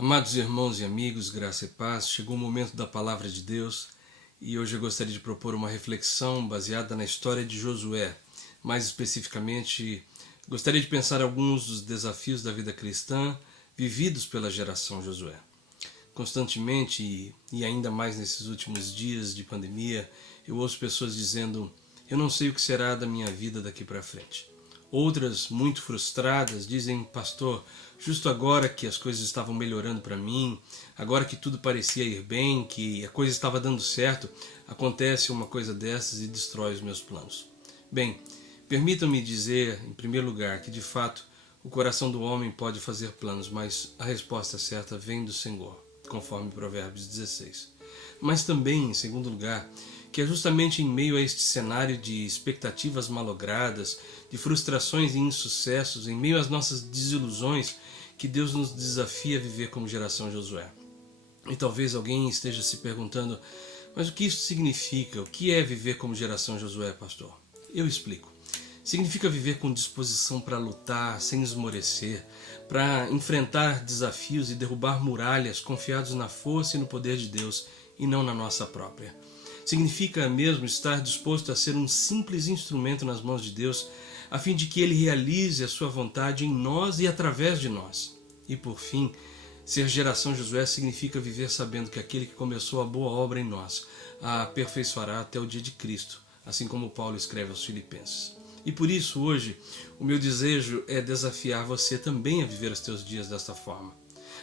Amados irmãos e amigos, graça e paz, chegou o momento da palavra de Deus e hoje eu gostaria de propor uma reflexão baseada na história de Josué. Mais especificamente, gostaria de pensar alguns dos desafios da vida cristã vividos pela geração Josué. Constantemente, e ainda mais nesses últimos dias de pandemia, eu ouço pessoas dizendo: eu não sei o que será da minha vida daqui para frente. Outras, muito frustradas, dizem: pastor, justo agora que as coisas estavam melhorando para mim, agora que tudo parecia ir bem, que a coisa estava dando certo, acontece uma coisa dessas e destrói os meus planos. Bem, permitam-me dizer, em primeiro lugar, que de fato o coração do homem pode fazer planos, mas a resposta certa vem do Senhor, conforme Provérbios 16. Mas também, em segundo lugar, que é justamente em meio a este cenário de expectativas malogradas, de frustrações e insucessos, em meio às nossas desilusões, que Deus nos desafia a viver como geração Josué. E talvez alguém esteja se perguntando: mas o que isso significa? O que é viver como geração Josué, pastor? Eu explico. Significa viver com disposição para lutar, sem esmorecer, para enfrentar desafios e derrubar muralhas, confiados na força e no poder de Deus e não na nossa própria. Significa mesmo estar disposto a ser um simples instrumento nas mãos de Deus, a fim de que Ele realize a sua vontade em nós e através de nós. E por fim, ser geração Josué significa viver sabendo que aquele que começou a boa obra em nós a aperfeiçoará até o dia de Cristo, assim como Paulo escreve aos Filipenses. E por isso hoje o meu desejo é desafiar você também a viver os teus dias desta forma.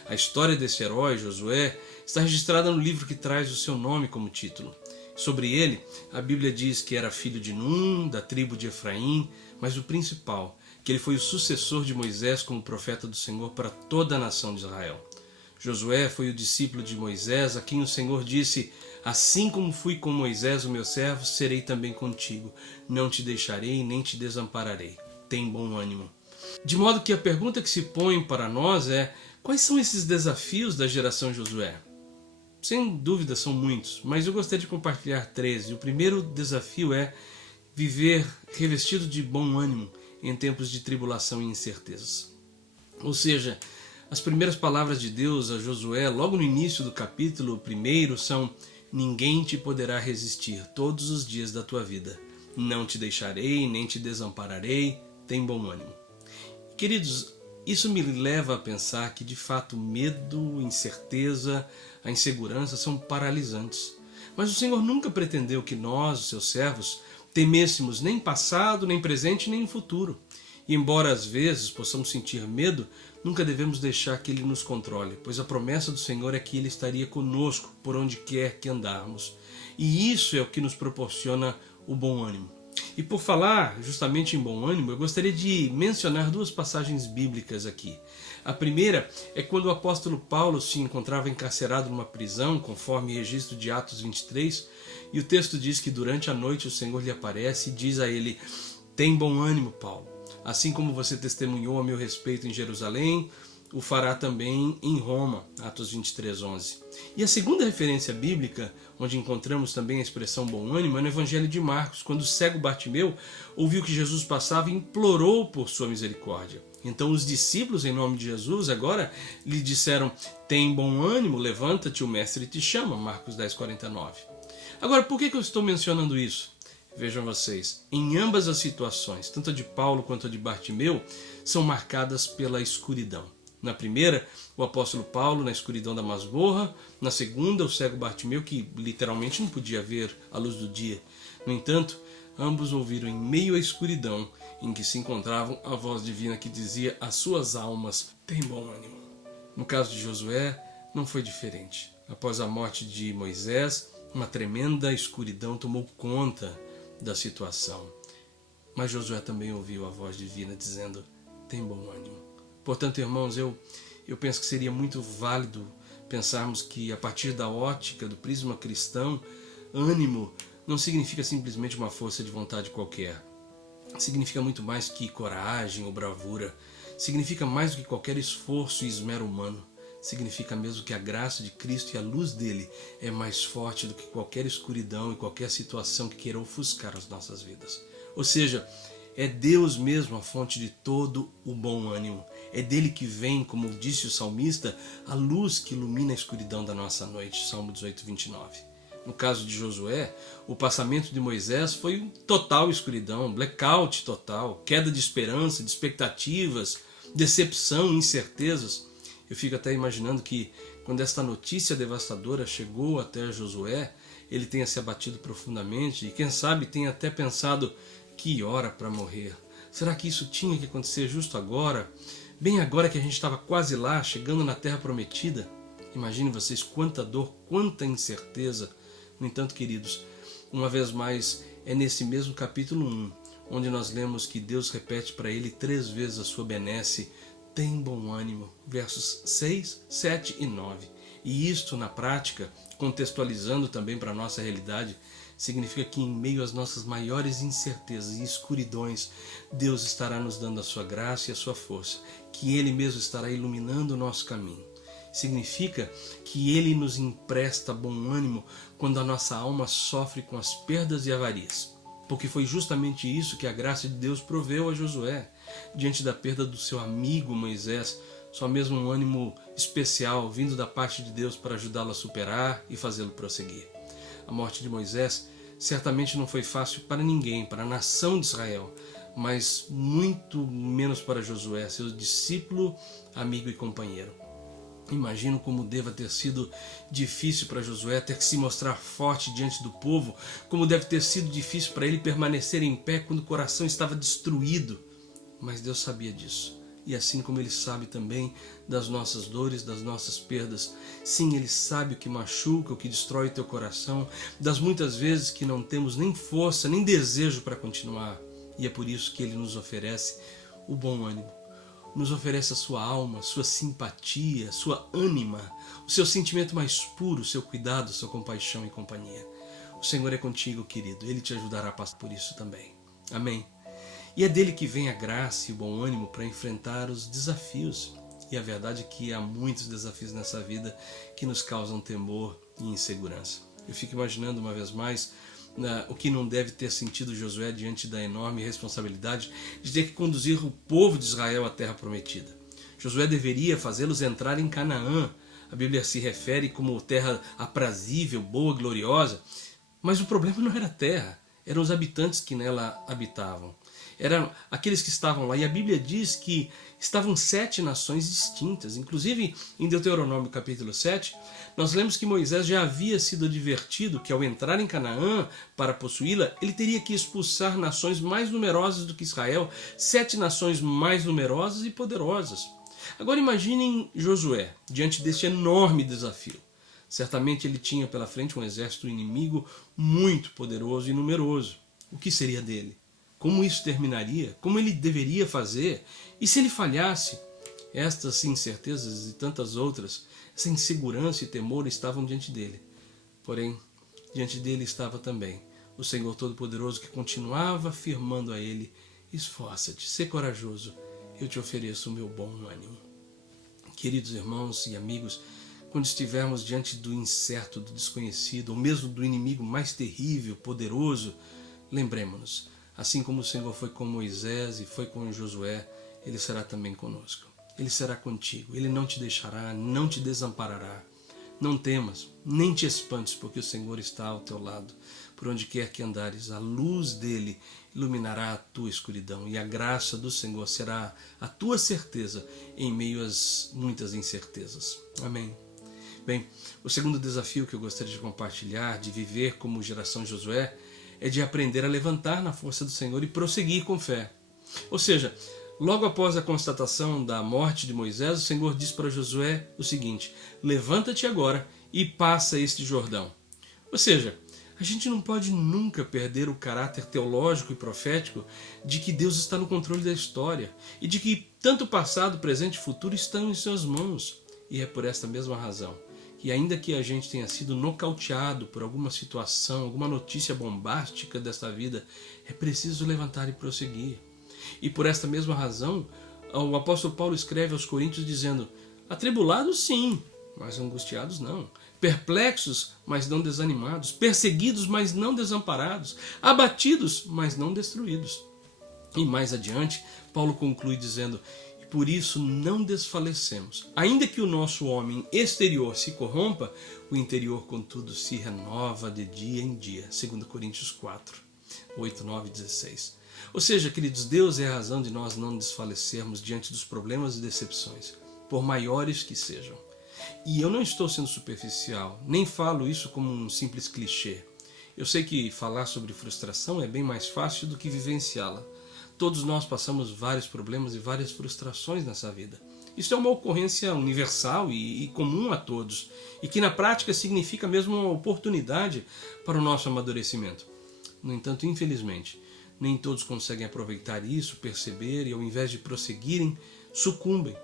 A história desse herói, Josué, está registrada no livro que traz o seu nome como título. Sobre ele, a Bíblia diz que era filho de Num, da tribo de Efraim, mas o principal, que ele foi o sucessor de Moisés como profeta do Senhor para toda a nação de Israel. Josué foi o discípulo de Moisés, a quem o Senhor disse: assim como fui com Moisés, o meu servo, serei também contigo. Não te deixarei nem te desampararei. Tem bom ânimo. De modo que a pergunta que se põe para nós é: quais são esses desafios da geração Josué? Sem dúvida são muitos, mas eu gostaria de compartilhar 13. O primeiro desafio é viver revestido de bom ânimo em tempos de tribulação e incertezas. Ou seja, as primeiras palavras de Deus a Josué, logo no início do capítulo 1, são: ninguém te poderá resistir todos os dias da tua vida. Não te deixarei, nem te desampararei, tem bom ânimo. Queridos, isso me leva a pensar que de fato o medo, a incerteza, a insegurança são paralisantes. Mas o Senhor nunca pretendeu que nós, os seus servos, temêssemos nem passado, nem presente, nem futuro. E embora às vezes possamos sentir medo, nunca devemos deixar que Ele nos controle, pois a promessa do Senhor é que Ele estaria conosco por onde quer que andarmos. E isso é o que nos proporciona o bom ânimo. E por falar justamente em bom ânimo, eu gostaria de mencionar duas passagens bíblicas aqui. A primeira é quando o apóstolo Paulo se encontrava encarcerado numa prisão, conforme registro de Atos 23, e o texto diz que durante a noite o Senhor lhe aparece e diz a ele: tem bom ânimo, Paulo. Assim como você testemunhou a meu respeito em Jerusalém, o fará também em Roma, Atos 23:11. E a segunda referência bíblica, onde encontramos também a expressão bom ânimo, é no Evangelho de Marcos, quando o cego Bartimeu ouviu que Jesus passava e implorou por sua misericórdia. Então os discípulos, em nome de Jesus, agora lhe disseram: tem bom ânimo, levanta-te, o mestre te chama, Marcos 10:49. Agora, por que eu estou mencionando isso? Vejam vocês, em ambas as situações, tanto a de Paulo quanto a de Bartimeu, são marcadas pela escuridão. Na primeira, o apóstolo Paulo na escuridão da masmorra. Na segunda, o cego Bartimeu, que literalmente não podia ver a luz do dia. No entanto, ambos ouviram em meio à escuridão em que se encontravam a voz divina que dizia às suas almas: tem bom ânimo. No caso de Josué, não foi diferente. Após a morte de Moisés, uma tremenda escuridão tomou conta da situação. Mas Josué também ouviu a voz divina dizendo: tem bom ânimo. Portanto, irmãos, eu penso que seria muito válido pensarmos que, a partir da ótica do prisma cristão, ânimo não significa simplesmente uma força de vontade qualquer. Significa muito mais que coragem ou bravura. Significa mais do que qualquer esforço e esmero humano. Significa mesmo que a graça de Cristo e a luz dele é mais forte do que qualquer escuridão e qualquer situação que queira ofuscar as nossas vidas. Ou seja, é Deus mesmo a fonte de todo o bom ânimo. É dele que vem, como disse o salmista, a luz que ilumina a escuridão da nossa noite. Salmo 18, 29. No caso de Josué, o passamento de Moisés foi total escuridão, blackout total, queda de esperança, de expectativas, decepção, incertezas. Eu fico até imaginando que quando esta notícia devastadora chegou até Josué, ele tenha se abatido profundamente e quem sabe tenha até pensado: que hora para morrer. Será que isso tinha que acontecer justo agora? Bem agora que a gente estava quase lá, chegando na Terra Prometida? Imaginem vocês quanta dor, quanta incerteza. No entanto, queridos, uma vez mais, é nesse mesmo capítulo 1, onde nós lemos que Deus repete para ele 3 vezes a sua benesse: tem bom ânimo, versos 6, 7 e 9. E isto, na prática, contextualizando também para a nossa realidade, significa que em meio às nossas maiores incertezas e escuridões, Deus estará nos dando a sua graça e a sua força, que Ele mesmo estará iluminando o nosso caminho. Significa que Ele nos empresta bom ânimo quando a nossa alma sofre com as perdas e avarias. Porque foi justamente isso que a graça de Deus proveu a Josué, diante da perda do seu amigo Moisés, só mesmo um ânimo especial vindo da parte de Deus para ajudá-lo a superar e fazê-lo prosseguir. A morte de Moisés certamente não foi fácil para ninguém, para a nação de Israel, mas muito menos para Josué, seu discípulo, amigo e companheiro. Imagino como deva ter sido difícil para Josué ter que se mostrar forte diante do povo, como deve ter sido difícil para ele permanecer em pé quando o coração estava destruído. Mas Deus sabia disso. E assim como Ele sabe também das nossas dores, das nossas perdas. Sim, Ele sabe o que machuca, o que destrói o teu coração, das muitas vezes que não temos nem força, nem desejo para continuar. E é por isso que Ele nos oferece o bom ânimo. Nos oferece a sua alma, sua simpatia, sua ânima, o seu sentimento mais puro, o seu cuidado, sua compaixão e companhia. O Senhor é contigo, querido. Ele te ajudará a passar por isso também. Amém. E é dele que vem a graça e o bom ânimo para enfrentar os desafios. E a verdade é que há muitos desafios nessa vida que nos causam temor e insegurança. Eu fico imaginando uma vez mais o que não deve ter sentido Josué diante da enorme responsabilidade de ter que conduzir o povo de Israel à terra prometida. Josué deveria fazê-los entrar em Canaã. A Bíblia se refere como terra aprazível, boa, gloriosa. Mas o problema não era a terra, eram os habitantes que nela habitavam. Eram aqueles que estavam lá. E a Bíblia diz que estavam 7 nações distintas. Inclusive, em Deuteronômio capítulo 7, nós lemos que Moisés já havia sido advertido que ao entrar em Canaã para possuí-la, ele teria que expulsar nações mais numerosas do que Israel, 7 nações mais numerosas e poderosas. Agora imaginem Josué, diante deste enorme desafio. Certamente ele tinha pela frente um exército inimigo muito poderoso e numeroso. O que seria dele? Como isso terminaria? Como ele deveria fazer? E se ele falhasse? Estas incertezas e tantas outras, essa insegurança e temor estavam diante dele. Porém, diante dele estava também o Senhor Todo-Poderoso que continuava afirmando a ele: esforça-te, sê corajoso, eu te ofereço o meu bom ânimo. Queridos irmãos e amigos, quando estivermos diante do incerto, do desconhecido, ou mesmo do inimigo mais terrível, poderoso, lembremos-nos, assim como o Senhor foi com Moisés e foi com Josué, Ele será também conosco. Ele será contigo, Ele não te deixará, não te desamparará. Não temas, nem te espantes, porque o Senhor está ao teu lado. Por onde quer que andares, a luz dele iluminará a tua escuridão, e a graça do Senhor será a tua certeza em meio às muitas incertezas. Amém. Bem, o segundo desafio que eu gostaria de compartilhar, de viver como geração Josué, é de aprender a levantar na força do Senhor e prosseguir com fé. Ou seja, logo após a constatação da morte de Moisés, o Senhor diz para Josué o seguinte: levanta-te agora e passa este Jordão. Ou seja, a gente não pode nunca perder o caráter teológico e profético de que Deus está no controle da história e de que tanto o passado, presente e futuro estão em suas mãos. E é por esta mesma razão que, ainda que a gente tenha sido nocauteado por alguma situação, alguma notícia bombástica desta vida, é preciso levantar e prosseguir. E por esta mesma razão, o apóstolo Paulo escreve aos Coríntios dizendo: atribulados sim, mas angustiados não. Perplexos, mas não desanimados. Perseguidos, mas não desamparados. Abatidos, mas não destruídos. E mais adiante, Paulo conclui dizendo: Por isso não desfalecemos. Ainda que o nosso homem exterior se corrompa, o interior, contudo, se renova de dia em dia. 2 Coríntios 4, 8, 9 e 16. Ou seja, queridos, Deus é a razão de nós não desfalecermos diante dos problemas e decepções, por maiores que sejam. E eu não estou sendo superficial, nem falo isso como um simples clichê. Eu sei que falar sobre frustração é bem mais fácil do que vivenciá-la. Todos nós passamos vários problemas e várias frustrações nessa vida. Isso é uma ocorrência universal e comum a todos, e que na prática significa mesmo uma oportunidade para o nosso amadurecimento. No entanto, infelizmente, nem todos conseguem aproveitar isso, perceber e ao invés de prosseguirem, sucumbem.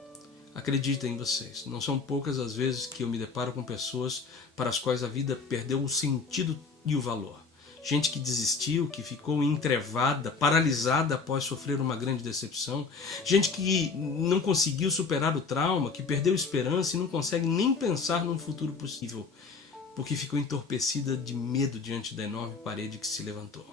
Acreditem em vocês, não são poucas as vezes que eu me deparo com pessoas para as quais a vida perdeu o sentido e o valor. Gente que desistiu, que ficou entrevada, paralisada após sofrer uma grande decepção. Gente que não conseguiu superar o trauma, que perdeu esperança e não consegue nem pensar num futuro possível, porque ficou entorpecida de medo diante da enorme parede que se levantou.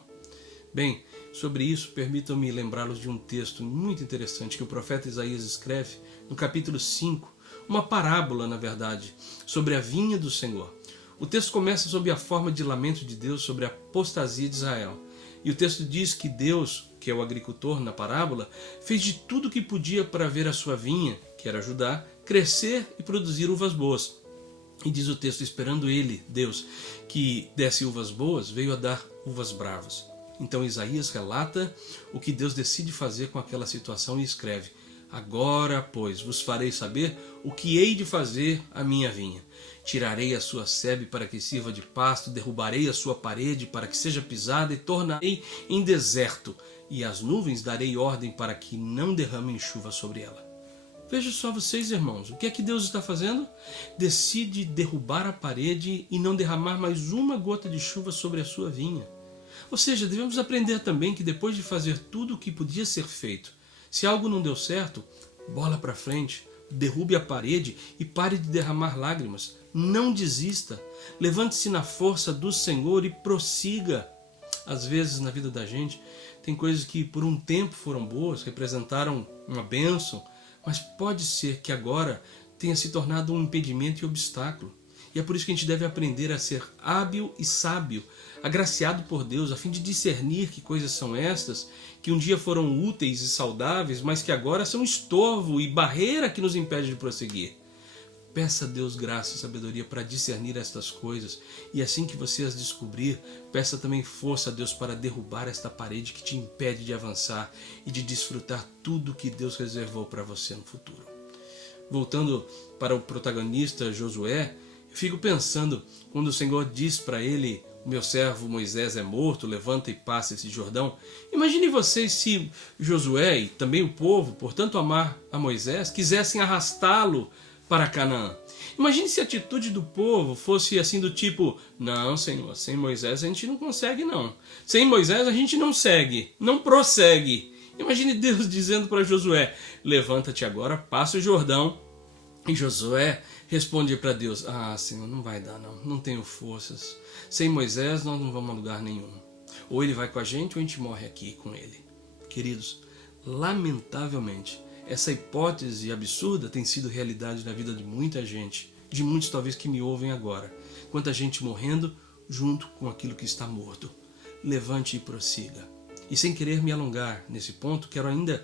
Bem, sobre isso, permitam-me lembrá-los de um texto muito interessante que o profeta Isaías escreve no capítulo 5, uma parábola, na verdade, sobre a vinha do Senhor. O texto começa sob a forma de lamento de Deus sobre a apostasia de Israel. E o texto diz que Deus, que é o agricultor na parábola, fez de tudo o que podia para ver a sua vinha, que era Judá, crescer e produzir uvas boas. E diz o texto, esperando ele, Deus, que desse uvas boas, veio a dar uvas bravas. Então Isaías relata o que Deus decide fazer com aquela situação e escreve: agora, pois, vos farei saber o que hei de fazer à minha vinha. Tirarei a sua sebe para que sirva de pasto, derrubarei a sua parede para que seja pisada e tornarei em deserto, e às nuvens darei ordem para que não derramem chuva sobre ela. Veja só vocês, irmãos, o que é que Deus está fazendo? Decide derrubar a parede e não derramar mais uma gota de chuva sobre a sua vinha. Ou seja, devemos aprender também que depois de fazer tudo o que podia ser feito, se algo não deu certo, bola para frente, derrube a parede e pare de derramar lágrimas. Não desista, levante-se na força do Senhor e prossiga. Às vezes na vida da gente tem coisas que por um tempo foram boas, representaram uma bênção, mas pode ser que agora tenha se tornado um impedimento e obstáculo. E é por isso que a gente deve aprender a ser hábil e sábio, agraciado por Deus, a fim de discernir que coisas são estas, que um dia foram úteis e saudáveis, mas que agora são estorvo e barreira que nos impede de prosseguir. Peça a Deus graça e sabedoria para discernir estas coisas, e assim que você as descobrir, peça também força a Deus para derrubar esta parede que te impede de avançar e de desfrutar tudo que Deus reservou para você no futuro. Voltando para o protagonista Josué, eu fico pensando quando o Senhor diz para ele: o meu servo Moisés é morto, levanta e passa esse Jordão. Imagine vocês se Josué e também o povo, por tanto amar a Moisés, quisessem arrastá-lo para Canaã. Imagine se a atitude do povo fosse assim do tipo: não, Senhor, sem Moisés a gente não consegue não. Sem Moisés a gente não segue, não prossegue. Imagine Deus dizendo para Josué: levanta-te agora, passa o Jordão. E Josué responde para Deus: ah, Senhor, não vai dar não tenho forças. Sem Moisés nós não vamos a lugar nenhum. Ou ele vai com a gente ou a gente morre aqui com ele. Queridos, lamentavelmente, essa hipótese absurda tem sido realidade na vida de muita gente, de muitos talvez que me ouvem agora. Quanta gente morrendo junto com aquilo que está morto. Levante e prossiga. E sem querer me alongar nesse ponto, quero ainda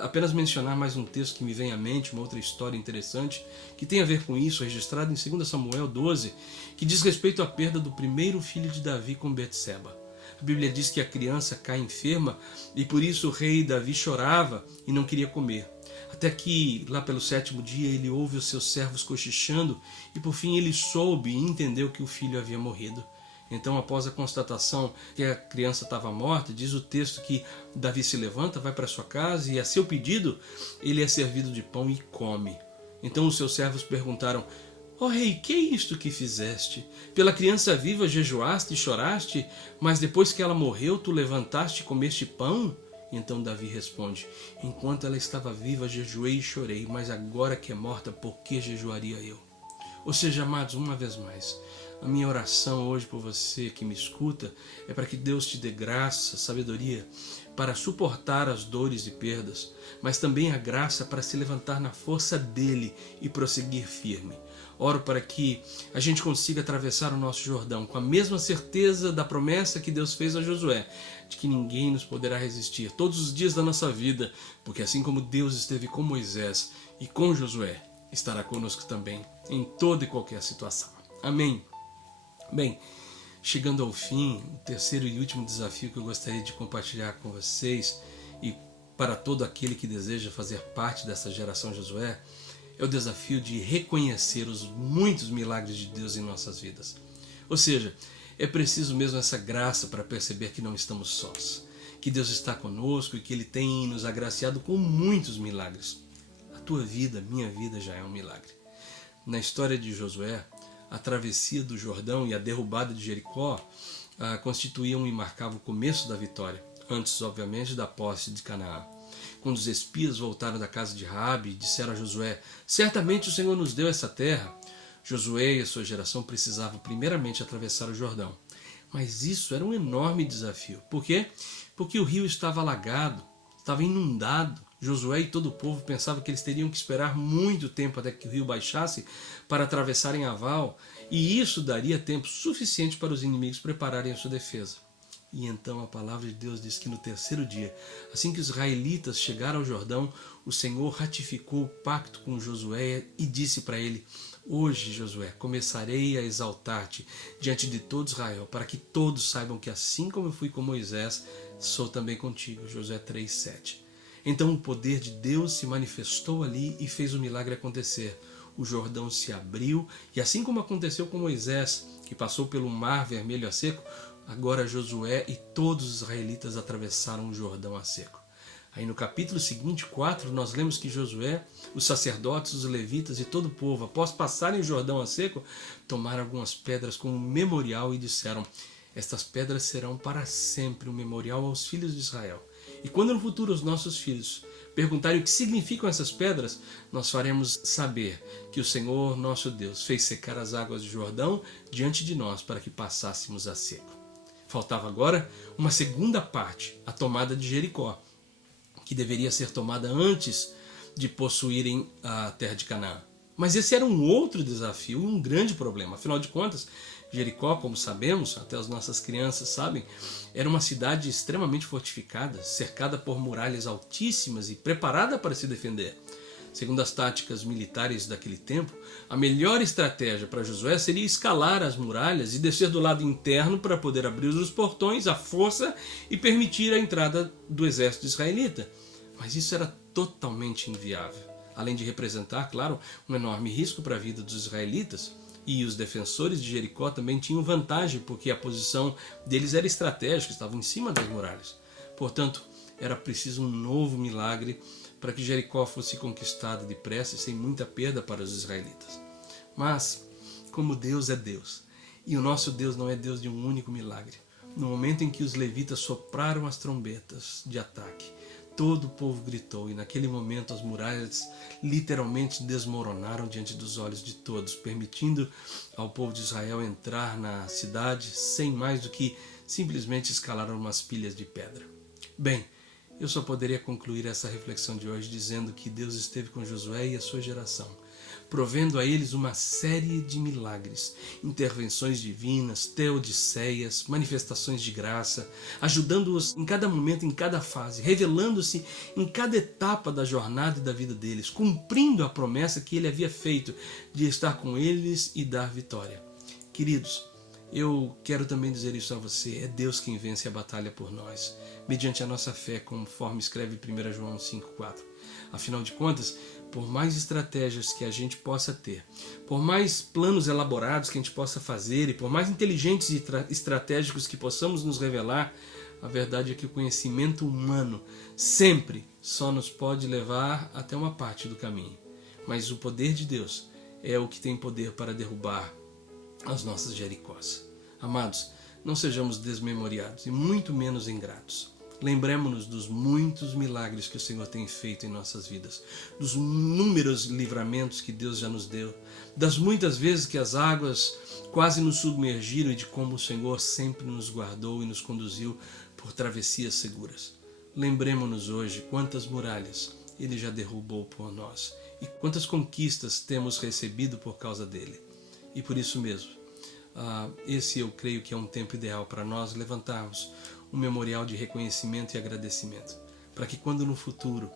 apenas mencionar mais um texto que me vem à mente, uma outra história interessante, que tem a ver com isso, registrado em 2 Samuel 12, que diz respeito à perda do primeiro filho de Davi com Betseba. A Bíblia diz que a criança cai enferma e por isso o rei Davi chorava e não queria comer. Até que, lá pelo 7º dia, ele ouve os seus servos cochichando e por fim ele soube e entendeu que o filho havia morrido. Então, após a constatação que a criança estava morta, diz o texto que Davi se levanta, vai para sua casa e, a seu pedido, ele é servido de pão e come. Então os seus servos perguntaram: ó rei, que é isto que fizeste? Pela criança viva jejuaste e choraste, mas depois que ela morreu, tu levantaste e comeste pão? Então Davi responde: enquanto ela estava viva, jejuei e chorei, mas agora que é morta, por que jejuaria eu? Ou seja, amados, uma vez mais, a minha oração hoje por você que me escuta é para que Deus te dê graça, sabedoria, para suportar as dores e perdas, mas também a graça para se levantar na força dele e prosseguir firme. Oro para que a gente consiga atravessar o nosso Jordão com a mesma certeza da promessa que Deus fez a Josué, de que ninguém nos poderá resistir todos os dias da nossa vida, porque assim como Deus esteve com Moisés e com Josué, estará conosco também em toda e qualquer situação. Amém. Bem, chegando ao fim, o terceiro e último desafio que eu gostaria de compartilhar com vocês e para todo aquele que deseja fazer parte dessa geração Josué, é o desafio de reconhecer os muitos milagres de Deus em nossas vidas. Ou seja, é preciso mesmo essa graça para perceber que não estamos sós, que Deus está conosco e que Ele tem nos agraciado com muitos milagres. A tua vida, minha vida já é um milagre. Na história de Josué, a travessia do Jordão e a derrubada de Jericó constituíam e marcavam o começo da vitória, antes, obviamente, da posse de Canaã. Quando os espias voltaram da casa de Raabe e disseram a Josué: certamente o Senhor nos deu essa terra, Josué e a sua geração precisavam primeiramente atravessar o Jordão. Mas isso era um enorme desafio. Por quê? Porque o rio estava alagado, estava inundado. Josué e todo o povo pensavam que eles teriam que esperar muito tempo até que o rio baixasse para atravessarem a val, e isso daria tempo suficiente para os inimigos prepararem a sua defesa. E então a palavra de Deus diz que no terceiro dia, assim que os israelitas chegaram ao Jordão, o Senhor ratificou o pacto com Josué e disse para ele: hoje, Josué, começarei a exaltar-te diante de todo Israel, para que todos saibam que assim como eu fui com Moisés, sou também contigo. Josué 3:7. Então o poder de Deus se manifestou ali e fez o milagre acontecer. O Jordão se abriu e assim como aconteceu com Moisés, que passou pelo mar vermelho a seco, agora Josué e todos os israelitas atravessaram o Jordão a seco. Aí no capítulo seguinte, 4, nós lemos que Josué, os sacerdotes, os levitas e todo o povo, após passarem o Jordão a seco, tomaram algumas pedras como memorial e disseram: estas pedras serão para sempre um memorial aos filhos de Israel. E quando no futuro os nossos filhos perguntarem o que significam essas pedras, nós faremos saber que o Senhor nosso Deus fez secar as águas do Jordão diante de nós para que passássemos a seco. Faltava agora uma segunda parte, a tomada de Jericó, que deveria ser tomada antes de possuírem a terra de Canaã. Mas esse era um outro desafio, um grande problema. Afinal de contas, Jericó, como sabemos, até as nossas crianças sabem, era uma cidade extremamente fortificada, cercada por muralhas altíssimas e preparada para se defender. Segundo as táticas militares daquele tempo, a melhor estratégia para Josué seria escalar as muralhas e descer do lado interno para poder abrir os portões à força e permitir a entrada do exército israelita. Mas isso era totalmente inviável, além de representar, claro, um enorme risco para a vida dos israelitas. E os defensores de Jericó também tinham vantagem, porque a posição deles era estratégica, estavam em cima das muralhas. Portanto, era preciso um novo milagre para que Jericó fosse conquistada depressa e sem muita perda para os israelitas. Mas, como Deus é Deus, e o nosso Deus não é Deus de um único milagre, no momento em que os levitas sopraram as trombetas de ataque, todo o povo gritou, e naquele momento as muralhas literalmente desmoronaram diante dos olhos de todos, permitindo ao povo de Israel entrar na cidade sem mais do que simplesmente escalar umas pilhas de pedra. Bem, eu só poderia concluir essa reflexão de hoje dizendo que Deus esteve com Josué e a sua geração, provendo a eles uma série de milagres, intervenções divinas, teodiceias, manifestações de graça, ajudando-os em cada momento, em cada fase, revelando-se em cada etapa da jornada e da vida deles, cumprindo a promessa que ele havia feito de estar com eles e dar vitória. Queridos, eu quero também dizer isso a você: é Deus quem vence a batalha por nós, mediante a nossa fé, conforme escreve 1 João 5,4. Afinal de contas, por mais estratégias que a gente possa ter, por mais planos elaborados que a gente possa fazer e por mais inteligentes e estratégicos que possamos nos revelar, a verdade é que o conhecimento humano sempre só nos pode levar até uma parte do caminho. Mas o poder de Deus é o que tem poder para derrubar as nossas Jericós. Amados, não sejamos desmemoriados e muito menos ingratos. Lembremos-nos dos muitos milagres que o Senhor tem feito em nossas vidas, dos inúmeros livramentos que Deus já nos deu, das muitas vezes que as águas quase nos submergiram e de como o Senhor sempre nos guardou e nos conduziu por travessias seguras. lembremo-nos hoje quantas muralhas Ele já derrubou por nós e quantas conquistas temos recebido por causa dele. E por isso mesmo, esse eu creio que é um tempo ideal para nós levantarmos um memorial de reconhecimento e agradecimento, para que quando no futuro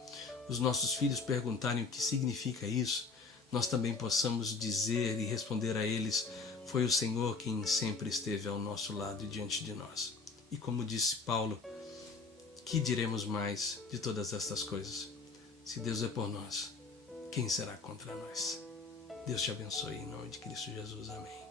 os nossos filhos perguntarem o que significa isso, nós também possamos dizer e responder a eles: foi o Senhor quem sempre esteve ao nosso lado e diante de nós. E como disse Paulo, que diremos mais de todas estas coisas? Se Deus é por nós, quem será contra nós? Deus te abençoe em nome de Cristo Jesus. Amém.